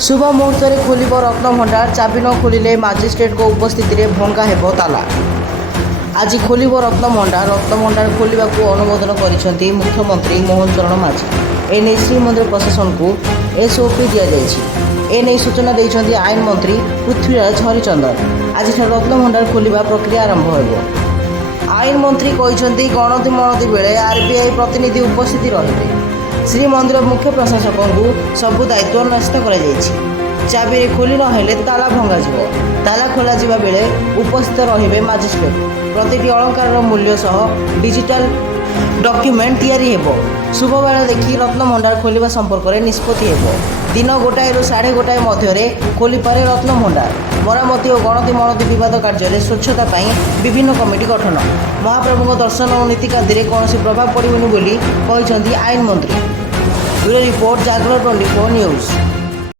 शुभ मुहूर्त में खोल रत्नभंडार चाबी न खोलिले मजिस्ट्रेट को उपस्थित में भंगा हेब ताला। आज खोल रत्नभंडार खोलने को अनुमोदन कर मुख्यमंत्री मोहन चरण माझी। एने श्रीमंदिर प्रशासन को एसओपी दि जाएगी। एने सूचना देते आईन मंत्री पृथ्वीराज हरिचंदन। आज रत्नभंडार खोलिबा प्रक्रिया आरंभ हो। आईन मंत्री कहते गणति मणति बेले आरबीआई प्रतिनिधि उपस्थित रहे। श्रीमंदिर मुख्य प्रशासक को सबु दायित्व न्यस्त कर चाबी खोली नहेले ताला भंगा जिवो। ताला खोला जिबा बेले उपस्थित रहिबे मजिस्ट्रेट। प्रतिटी अलंकार मूल्य सह डिजिटल डॉक्यूमेंट तैयारी हेबो। शुभ बेला देखि रत्नभंडार खोलिबा संपर्क में निष्पत्ति हेबो। दिन 1 ରୁ 1:30 मध्य खोली पारे रत्नभंडार। मरामती और गणति मणति विवाद कार्य स्वच्छता विभिन्न कमिटी गठन। महाप्रभु दर्शन और नीतिकांति कौन प्रभाव पड़ोनी बोली आईन मंत्री। ब्यूरो रिपोर्ट जागरण 24 न्यूज।